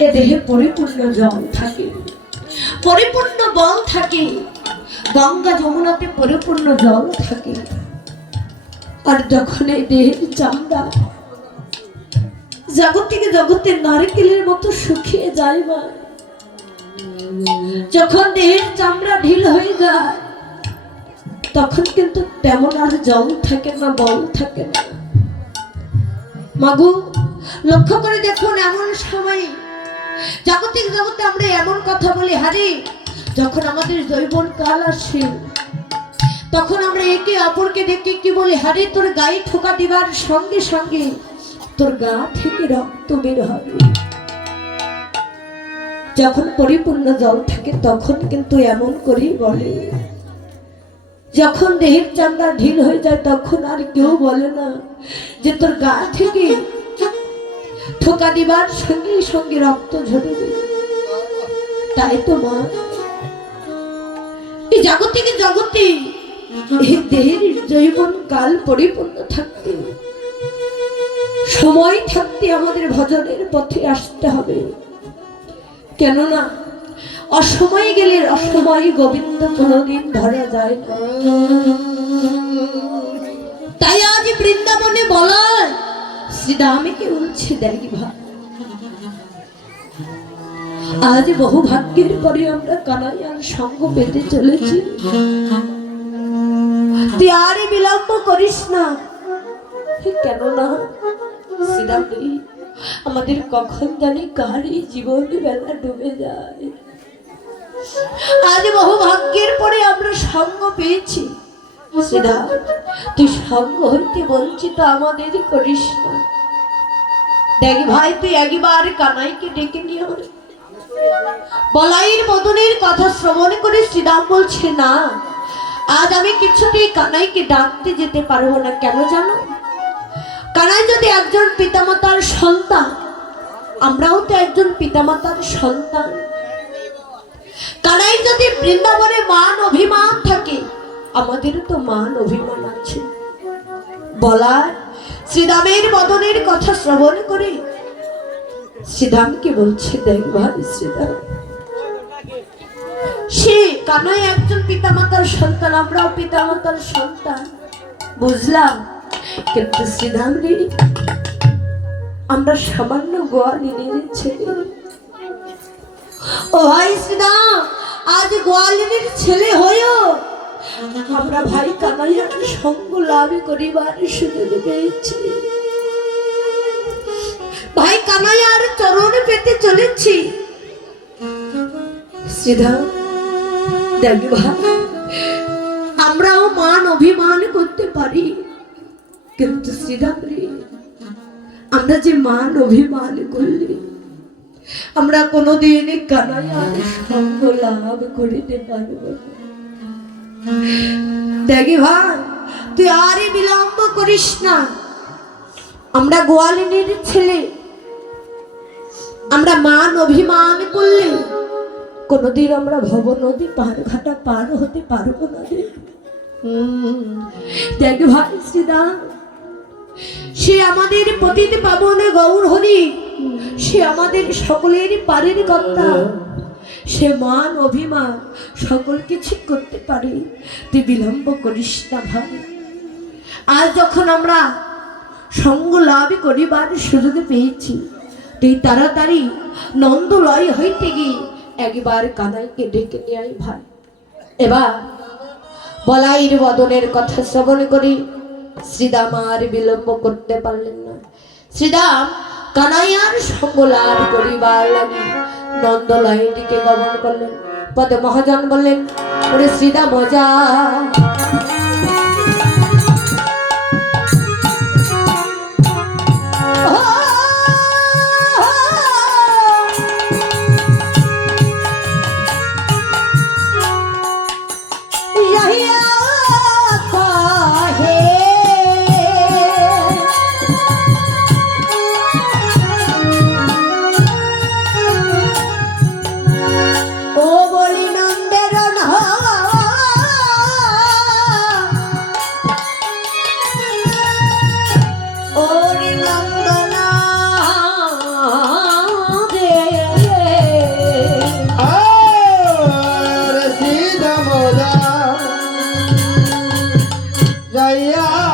এ দেহে পরিপূর্ণ জল থাকে। পরিপূর্ণ বল থাকে। গঙ্গা যমুনাতে পরিপূর্ণ জল থাকে। আর যখন এই দেহের চামড়া জাগতিকে জগতের নারকেলের মতো শুকিয়ে যায় মা যখন দেহের চামড়া ঢিল হয়ে যায়, তখন কিন্তু তেমন আর জল থাকে না, বল থাকে না। মাগু, লক্ষ্য করে দেখুন এমন সময় জাগতিক জগতে আমরা এমন কথা বলি, হারি, যখন আমাদের জৈবন কাল আসে তখন আমরা একে অপরকে দেখে কি বলি, হারি, তোর গায়ে ঠোকা দিবার সঙ্গে সঙ্গে তোর গা থেকে রক্ত বের হবে। যখন পরিপূর্ণ জল থাকে, তখন কিন্তু এমন করেই বলে। যখন দেহের চামড়া ঢিল হয়ে যায়, তখন আর কেউ বলে না যে তোর গা থেকে ঠোকা দিবার সঙ্গে সঙ্গে রক্ত ঝরে তাই তো মা। এই জাগতিকে জগতে? এই দেহের জৈবন কাল পরিপূর্ণ থাকতে। সময় থাকতে আমাদের ভজনের পথে আসতে হবে। কেননা, অসময়ে গেলে অসময়ে গোবিন্দ কোনদিন ধরা যায় না। তাই আজ বৃন্দাবনে বলার শ্রীদামিকে উঠছে দেখি ভাই আজ বহু ভাগ্যের পরে আমরা কানাইয়ার সঙ্গ পেতে চলেছি। তুই আর বিলম্ব করিস না। কেননা শ্রীদামি আমাদের কখন জানি কারই জীবনে বেলা ডুবে যায়। আজ বহু ভাগ্যের পরে আমরা সঙ্গ পেয়েছি। শ্রীদা তুই সঙ্গ হইতে বঞ্চিত আমাদের করিস না। দেখ ভাই, তুই একবার কানাইকে ডেকে নিয়ে। বলাইয়ের মদনের কথা শ্রবণ করে শ্রীরাম বলছে, না, আজ আমি কিছুতেই কানাইকে ডাকতে যেতে পারব না, কেন জানো? কানাই যদি একজন পিতামাতার সন্তান, আমরাও তো একজন পিতামাতার সন্তান। কানাই যদি বৃন্দাবনে মান অভিমান থাকে, আমাদেরও তো মান অভিমান আছে। বলার শ্রীরামের বদনের কথা শ্রবণ করে শ্রীরামকে বলছে, দেখ ভাই শ্রীরাম, সে কানাই একজন পিতামাতার সন্তান, আমরাও পিতামাতার সন্তান। বুঝলাম, কিন্তু শ্রীরাম রে, আমরা সামান্য গোয়ালিনীর ছেলে। ও ভাই শ্রীরাম, আজ গোয়ালিনীর ছেলে হয়েও আমরা ভাই কানাইয়ার সঙ্গ লাভ করিবার সুযোগ পেয়েছি? ভাই কানাইয়ার চরণে পেতে চলেছি। শ্রীধা, দেখ ভাই, আমরাও মান অভিমান করতে পারি। কিন্তু শ্রীরাম রে আমরা যে মান অভিমান করলি, আমরা কোনোদিন কানাইয়ার সঙ্গ লাভ করিতে পারব না। দেখি ভাই, তুই আরে বিলম্ব করিস না। আমরা গোয়ালিনীর ছেলে। আমরা মান অভিমান করলে কোনোদিন আমরা ভব নদী পার ঘাটা পার হতে পারব না দেখ ভাই শ্রীদাম সে আমাদের পতিত পাবনে গৌর হরি। সে আমাদের সকলের পারের কর্তা। সে মান অভিমান সকল কিছু করতে পারে। তুই বিলম্ব করিস না ভাই। আজ যখন আমরা সঙ্গ লাভ করিবার সুযোগ পেয়েছি, তুই তাড়াতাড়ি নন্দলয় হইতে গিয়ে একবার কানাইকে ডেকে নিয়ে ভাই। এবার বলাইর বদনের কথা শ্রবণ করি। শ্রীদাম আর বিলম্ব করতে পারলেন না। শ্রীদাম কানাইয়ার সঙ্গ লাভ করিবার লাগি। নন্দলয়ের দিকে গমন করলেন। পদে মহাজন বললেন ওরে শ্রীদা মজা সাজাইয়া